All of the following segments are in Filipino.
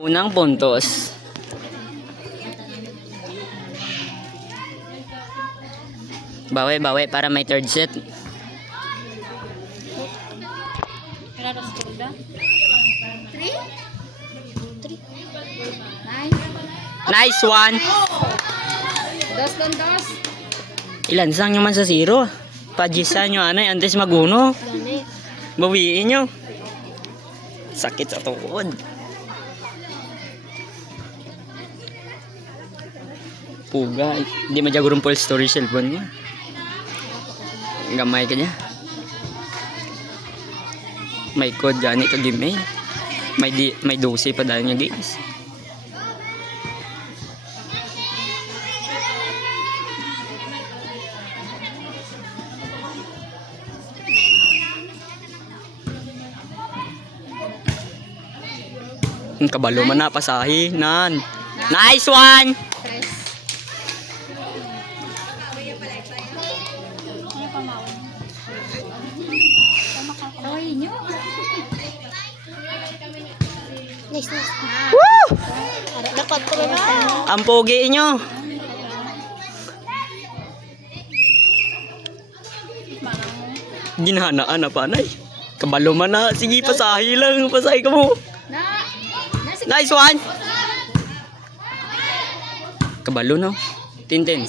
Unang puntos. Bawi para may third set. Nice one. Dos. Ilan sang nyo man sa zero? Pajisan nyo anay antes maguno. Bawiin nyo. Sakit sa tuhod. Puga. Hindi madyagurong full storage cellphone niya. Gamay ka niya. May code gani ka game eh. May 12 pa dahil niya games. Kabalo man na pasahi nan. Nice one. Nice. Woo! Dapat ko na. Ang pogi nyo. Ginhanaan na panay. Kabalo man na. Sige, pasahi lang. Pasahi ka mo. Nice one. Kabalo no. Tintin.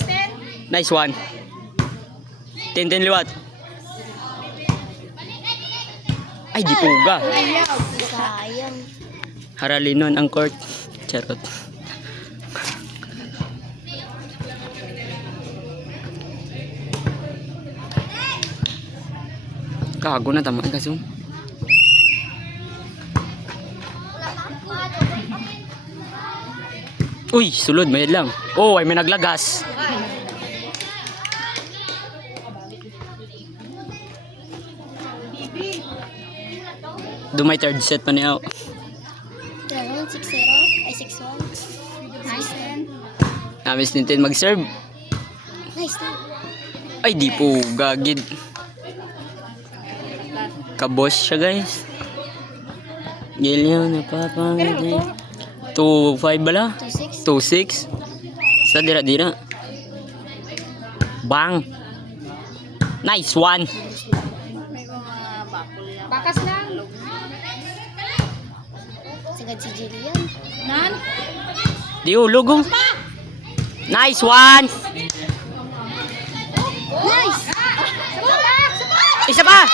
Nice one. Tintin liwat. Ay, di puga. Sayang. Haralinon ang court. Charot. Kago na tama kasi. Uy, sulod may lang. Oh, ay may naglagas. Dumay third set pa niya. 6-0 ay 6-1. Nice. Namis Tintin mag-serve. Nice. Ay, di po gagid. Kabos siya, guys. Gilyo na papangiti. 2-5 bala? 2-6. 2-6. Sa dira-dira. Bang. Nice one. Bakas lang. Sagad si Jillian. Nan. Di ulog oh. Nice one. Nice. Isa pa.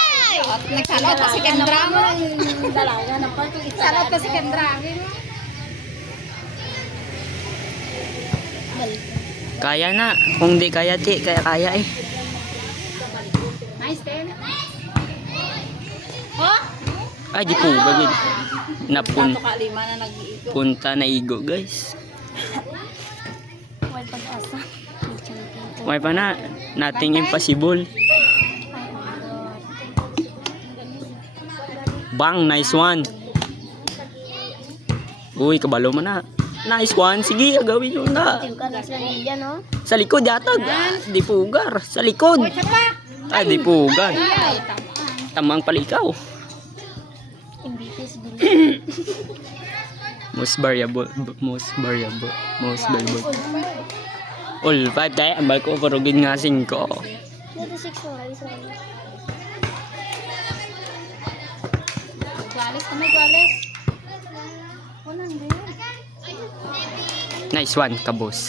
Nagsalot pa si Kendra mo. Dalaga na pa. Nagsalot pa si Kendra. Kaya na. Kung di kaya ti, kaya eh. Nice 10. Oh? Ay, di po gagid. Punta na igo, guys. Wal pag-asa. May pa na. Nothing impossible. Bang, nice one. Uy, kabalo mo na. Nice one. Sige, gawin nyo na. Sa likod yatag. Di pugar. Sa likod. Ay, di pugar. Tamang palikaw. MVP si Jillian. Most variable. All 5 tayo. Ambal ko, parugin nga 5. Guales kami, guales. Nice one, kabos.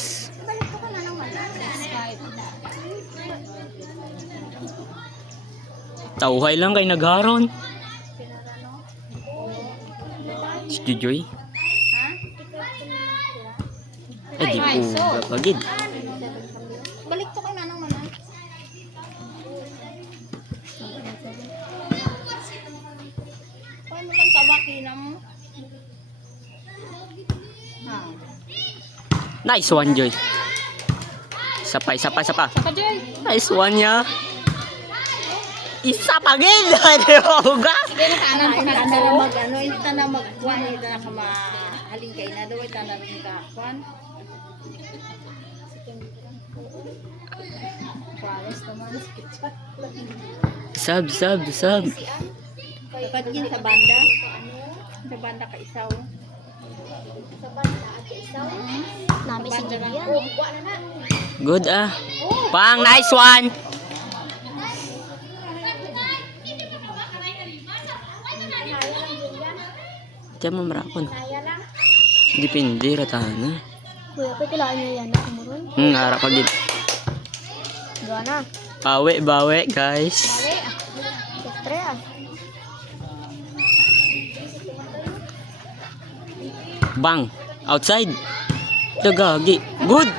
Tauhay lang kay nagharon. Si Jujoy. Eh, di po gapagid. Balik to kay Manang Manang. Paano lang tawakin mo? Nice one, Joy. Sapa. Saka Joy. Nice one niya. Isa pa gil. Di ba ugas? Hindi na tanan pa na mag-ano, hindi na magkuhan, hindi na ka mahalin kay na daw, tanan ka kuhan. Guales naman, sketch. Sub. Dapat yun sa banda. Sa banda ka isaw. Nami si Julian. Good ah. Pang, nice one. Diyan mo marakon. Depende, ratana. Kuya, pa kailangan niya yan. Kumuron. Harap pag Doon na. bawi, guys. Siyempre ah. Bang, outside. Dagagi. Good.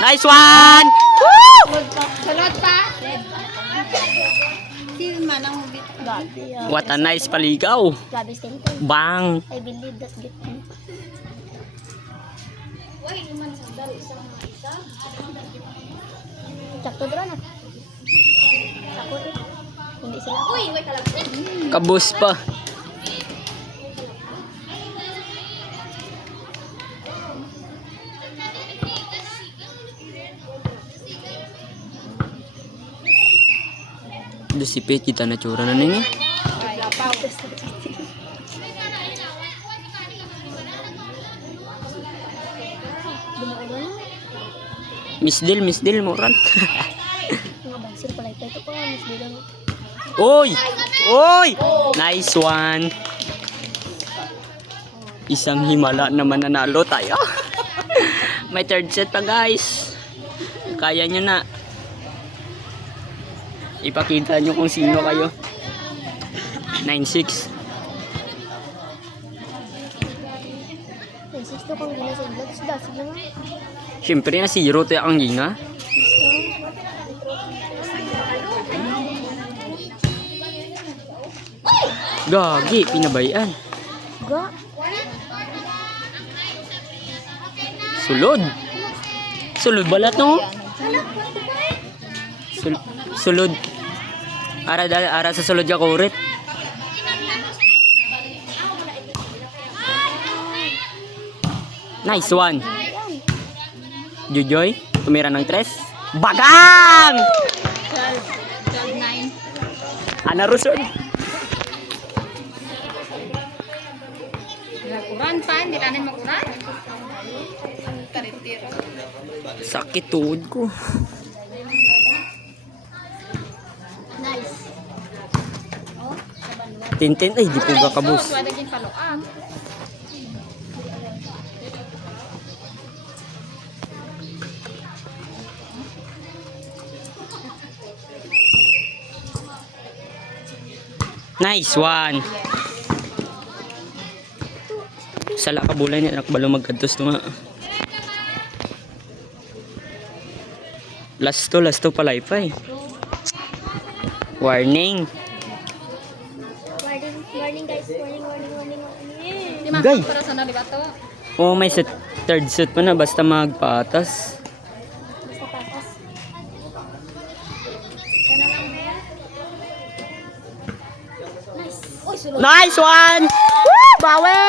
Nice one. Woo! Sunod pa. Si Manang Mubit. What a nice paligaw. Grabe stinker. Bang. I believe that get me. Sakto doon na. Sakto eh. Hindi sila. Uy, wait talaga. Kabus pa. Dusipit kita na tsura na ninyo. Miss Dil, moran. Mga bansil pala ito pa. Miss Dilo. Oy! Nice one. Isang himala naman nanalo tayo. May third set pa, guys. Kaya nyo na. Ipakita nyo kung sino kayo. 9-6. 9-6 to kung gina sa vlog. Sida nga. Siyempre na 0 to ang ginga. Gagi, pinabayaan. Ga. Sulod balat no? Sulod. Ara sa sulod ya kurit. Nice one. Jujoy, tumira ng 3. Bagang! 12-9. Ana rusod. Nakuran pa, hindi natin makuran. Taritir. Sakit tuhod ko. Nice. Tintin ay di po kabus. Wala din paluang. Nice one. Sala ka bulan niya nakbalo magkadtos to nga. Last to palay pa eh. Warning. Warning guys. Warning. Gay. Para sa nalibato. Oh, may third set pa na basta magpatas. Basta patas. Nice. Uy, sulod. Nice one. Woo! Bawi.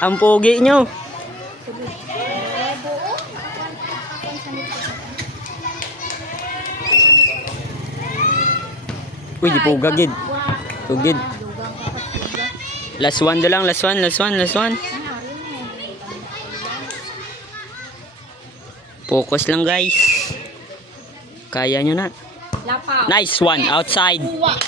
Ang pogi nyo. Uy, di po gagid. Tugid. Last one lang, last one. Focus lang, guys. Kaya nyo na. Lapaw. Nice one, outside. Uwa.